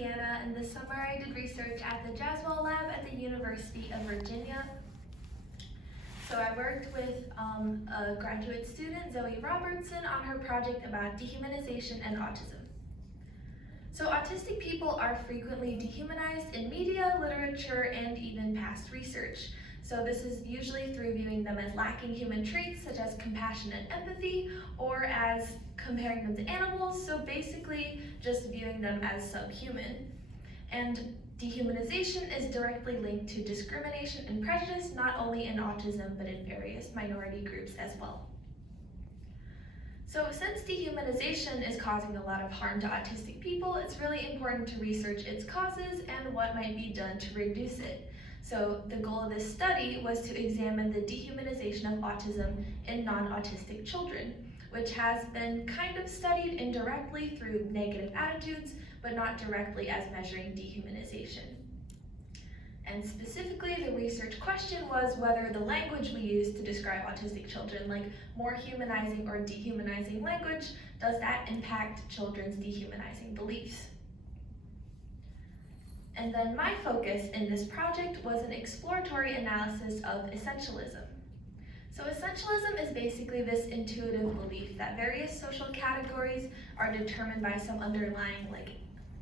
Deanna, and this summer I did research at the Jaswell Lab at the University of Virginia. So I worked with a graduate student, Zoe Robertson, on her project about dehumanization and autism. So autistic people are frequently dehumanized in media, literature, and even past research. So this is usually through viewing them as lacking human traits such as compassion and empathy, or as comparing them to animals, so basically just viewing them as subhuman. And dehumanization is directly linked to discrimination and prejudice, not only in autism, but in various minority groups as well. So since dehumanization is causing a lot of harm to autistic people, it's really important to research its causes and what might be done to reduce it. So the goal of this study was to examine the dehumanization of autism in non-autistic children, which has been kind of studied indirectly through negative attitudes, but not directly as measuring dehumanization. And specifically, the research question was whether the language we use to describe autistic children, like more humanizing or dehumanizing language, does that impact children's dehumanizing beliefs? And then my focus in this project was an exploratory analysis of essentialism. So essentialism is basically this intuitive belief that various social categories are determined by some underlying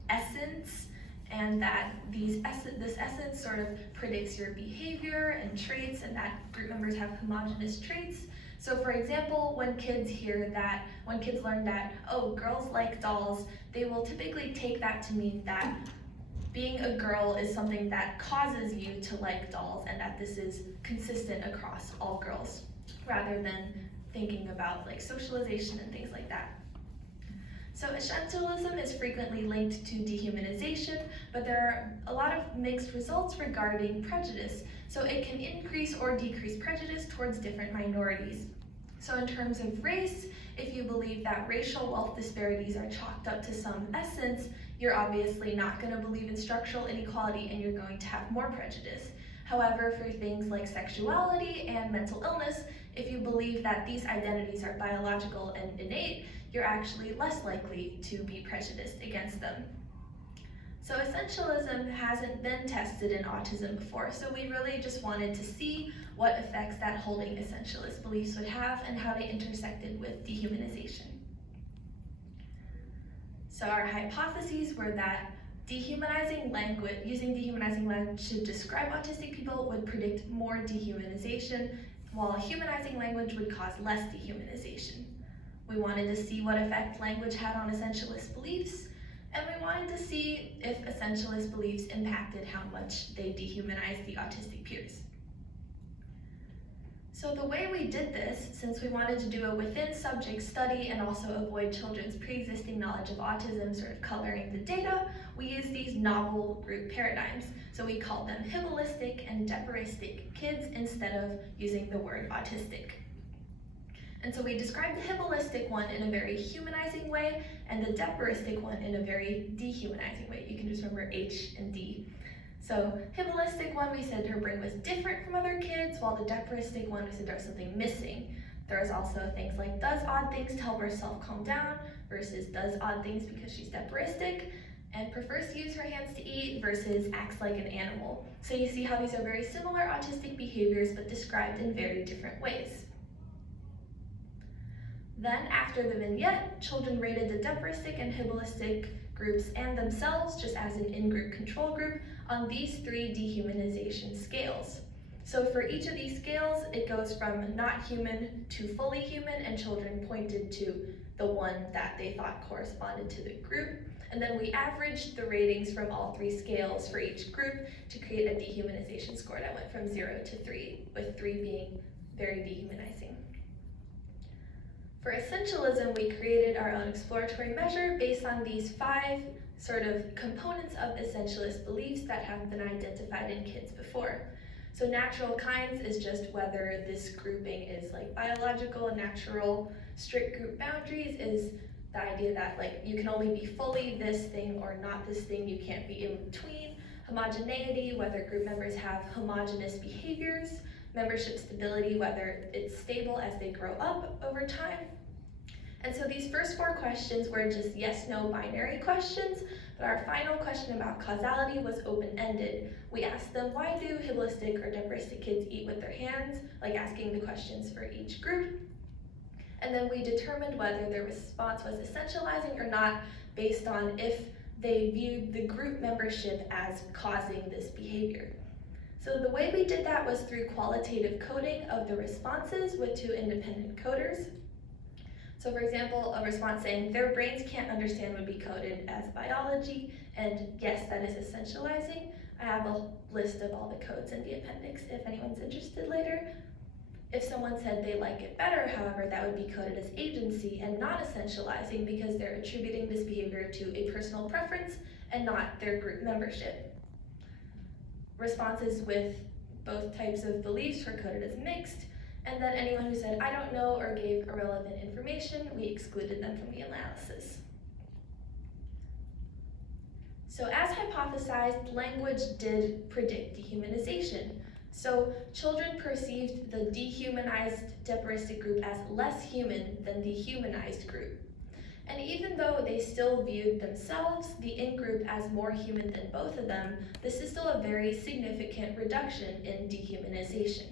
essence, and that this essence sort of predicts your behavior and traits, and that group members have homogeneous traits. So for example, when kids learn that, oh, girls like dolls, they will typically take that to mean that being a girl is something that causes you to like dolls, and that this is consistent across all girls, rather than thinking about socialization and things like that. So essentialism is frequently linked to dehumanization, but there are a lot of mixed results regarding prejudice. So it can increase or decrease prejudice towards different minorities. So in terms of race, if you believe that racial wealth disparities are chalked up to some essence, you're obviously not going to believe in structural inequality, and you're going to have more prejudice. However, for things like sexuality and mental illness, if you believe that these identities are biological and innate, you're actually less likely to be prejudiced against them. So essentialism hasn't been tested in autism before, so we really just wanted to see what effects that holding essentialist beliefs would have and how they intersected with dehumanization. So our hypotheses were that using dehumanizing language to describe autistic people would predict more dehumanization, while humanizing language would cause less dehumanization. We wanted to see what effect language had on essentialist beliefs, and we wanted to see if essentialist beliefs impacted how much they dehumanized the autistic peers. So the way we did this, since we wanted to do a within-subject study and also avoid children's pre-existing knowledge of autism sort of coloring the data, we used these novel group paradigms. So we called them hibalistic and deperistic kids instead of using the word autistic. And so we described the hibalistic one in a very humanizing way and the deperistic one in a very dehumanizing way. You can just remember H and D. So hibalistic one, we said her brain was different from other kids, while the deperistic one, we said there was something missing. There was also things like does odd things to help herself calm down versus does odd things because she's deperistic, and prefers to use her hands to eat versus acts like an animal. So you see how these are very similar autistic behaviors but described in very different ways. Then after the vignette, children rated the deperistic and hibalistic groups and themselves just as an in-group control group on these 3 dehumanization scales. So for each of these scales, it goes from not human to fully human, and children pointed to the one that they thought corresponded to the group. And then we averaged the ratings from all 3 scales for each group to create a dehumanization score that went from 0 to 3, with 3 being very dehumanizing. For essentialism, we created our own exploratory measure based on these 5 sort of components of essentialist beliefs that have been identified in kids before. So natural kinds is just whether this grouping is biological and natural. Strict group boundaries is the idea that you can only be fully this thing or not this thing, you can't be in between. Homogeneity, whether group members have homogeneous behaviors. Membership stability, whether it's stable as they grow up over time. And so these first 4 questions were just yes/no binary questions, But our final question about causality was open-ended. We asked them, why do hibalistic or deperistic kids eat with their hands, like asking the questions for each group. And then we determined whether their response was essentializing or not based on if they viewed the group membership as causing this behavior. So the way we did that was through qualitative coding of the responses with 2 independent coders. So for example, a response saying their brains can't understand would be coded as biology, and yes, that is essentializing. I have a list of all the codes in the appendix if anyone's interested later. If someone said they like it better, however, that would be coded as agency and not essentializing because they're attributing this behavior to a personal preference and not their group membership. Responses with both types of beliefs were coded as mixed, and then anyone who said, I don't know, or gave irrelevant information, we excluded them from the analysis. So as hypothesized, language did predict dehumanization. So children perceived the dehumanized deperistic group as less human than the humanized group. And even though they still viewed themselves, the in-group, as more human than both of them, this is still a very significant reduction in dehumanization.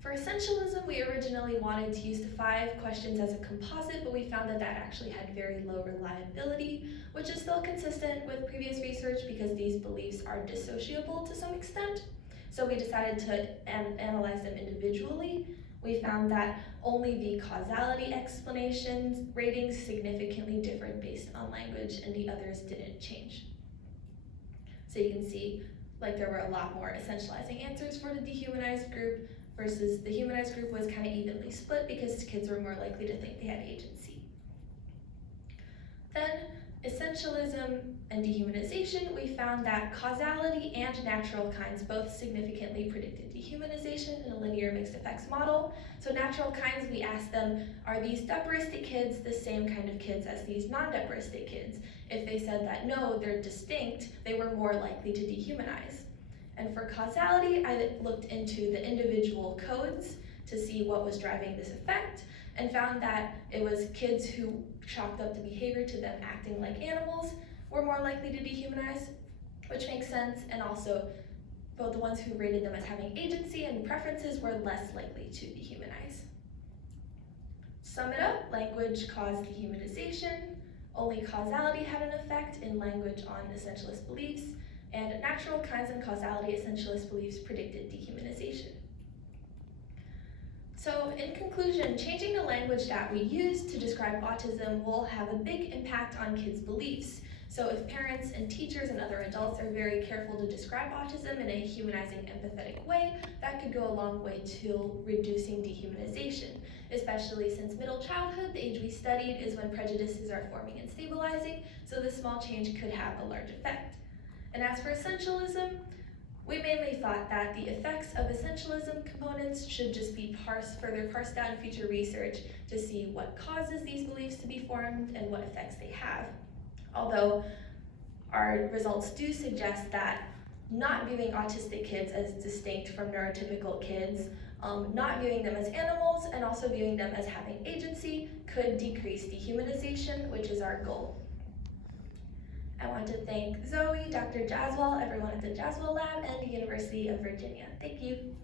For essentialism, we originally wanted to use the 5 questions as a composite, but we found that that actually had very low reliability, which is still consistent with previous research because these beliefs are dissociable to some extent. So we decided to analyze them individually. We found that only the causality explanations ratings significantly differed based on language, and the others didn't change. So you can see, like, there were a lot more essentializing answers for the dehumanized group, versus the humanized group was kind of evenly split because kids were more likely to think they had agency. Then, essentialism and dehumanization, we found that causality and natural kinds both significantly predicted dehumanization in a linear mixed effects model. So natural kinds, we asked them, are these deperistic kids the same kind of kids as these non-deperistic kids? If they said that no, they're distinct, they were more likely to dehumanize. And for causality, I looked into the individual codes to see what was driving this effect, and found that it was kids who chalked up the behavior to them acting like animals were more likely to dehumanize, which makes sense, and also both the ones who rated them as having agency and preferences were less likely to dehumanize. To sum it up, language caused dehumanization, only causality had an effect in language on essentialist beliefs, and natural kinds and causality essentialist beliefs predicted dehumanization. So in conclusion, changing the language that we use to describe autism will have a big impact on kids' beliefs. So if parents and teachers and other adults are very careful to describe autism in a humanizing, empathetic way, that could go a long way to reducing dehumanization, especially since middle childhood, the age we studied, is when prejudices are forming and stabilizing, so this small change could have a large effect. And as for essentialism, we mainly thought that the effects of essentialism components should just be further parsed out in future research to see what causes these beliefs to be formed and what effects they have. Although our results do suggest that not viewing autistic kids as distinct from neurotypical kids, not viewing them as animals, and also viewing them as having agency could decrease dehumanization, which is our goal. I want to thank Zoe, Dr. Jaswal, everyone at the Jaswal Lab, and the University of Virginia. Thank you.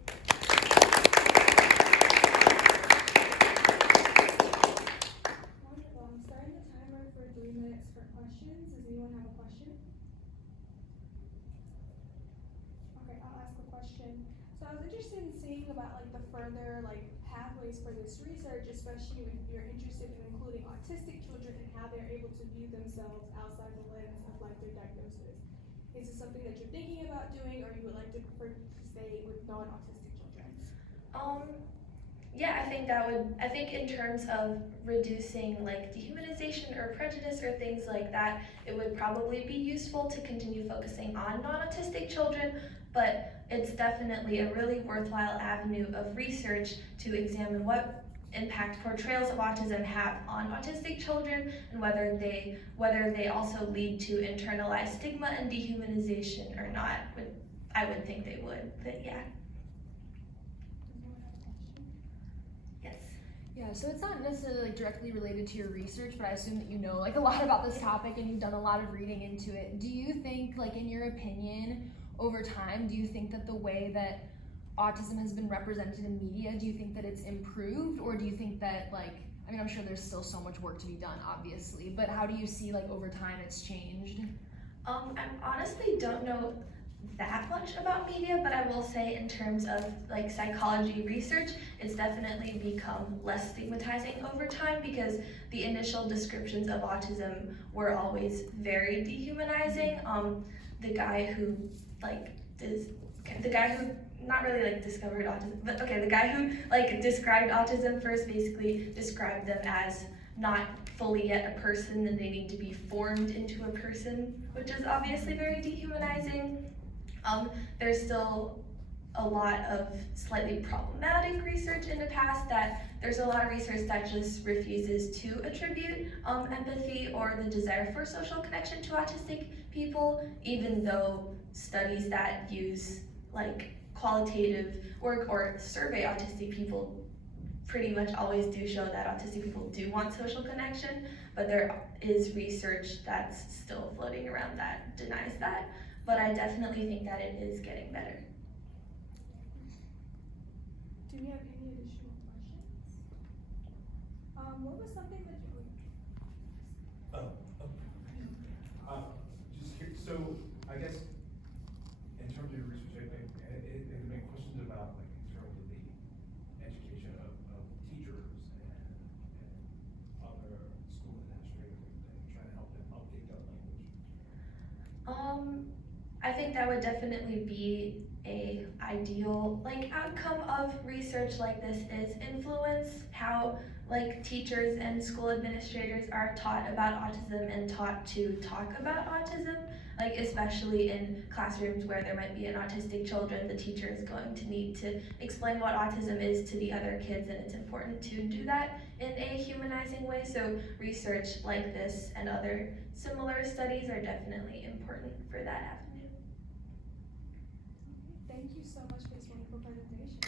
Wonderful. I'm starting the timer for 3 minutes for questions. Does anyone have a question? Okay, I'll ask a question. So I was interested in seeing about the further pathways for this research, especially when you're interested in including autistic children and how they're able to view themselves outside the lens of their diagnosis. Is this something that you're thinking about doing, or you would like to prefer to stay with non-autistic children? Yeah, I think in terms of reducing dehumanization or prejudice or things like that, it would probably be useful to continue focusing on non-autistic children, but it's definitely a really worthwhile avenue of research to examine what impact portrayals of autism have on autistic children and whether they also lead to internalized stigma and dehumanization or not. I would think they would, but yeah. Does anyone have a question? Yes. Yeah, so it's not necessarily like directly related to your research, but I assume that you know like a lot about this topic and you've done a lot of reading into it. Do you think, like in your opinion, over time, do you think that the way that autism has been represented in media, do you think that it's improved, or do you think that like, I mean, I'm sure there's still so much work to be done, obviously, but how do you see like over time it's changed? I honestly don't know that much about media, but I will say in terms of like psychology research, it's definitely become less stigmatizing over time because the initial descriptions of autism were always very dehumanizing. The guy who like the guy who not really like discovered autism, but okay, the guy who like described autism first basically described them as not fully yet a person and they need to be formed into a person, which is obviously very dehumanizing. There's still a lot of slightly problematic research in the past that there's a lot of research that just refuses to attribute empathy or the desire for social connection to autistic people, even though studies that use like qualitative work or survey autistic people pretty much always do show that autistic people do want social connection, but there is research that's still floating around that denies that. But I definitely think that it is getting better. Do we have any additional questions? What was something that you Just here, so I guess in terms of your research, it made questions about like in terms of the education of teachers and other school administrators and trying to help them update that language. I think that would definitely be a ideal like outcome of research like this is influence how like teachers and school administrators are taught about autism and taught to talk about autism, like especially in classrooms where there might be an autistic children, the teacher is going to need to explain what autism is to the other kids, and it's important to do that in a humanizing way. So research like this and other similar studies are definitely important for that avenue. Thank you so much for this wonderful presentation.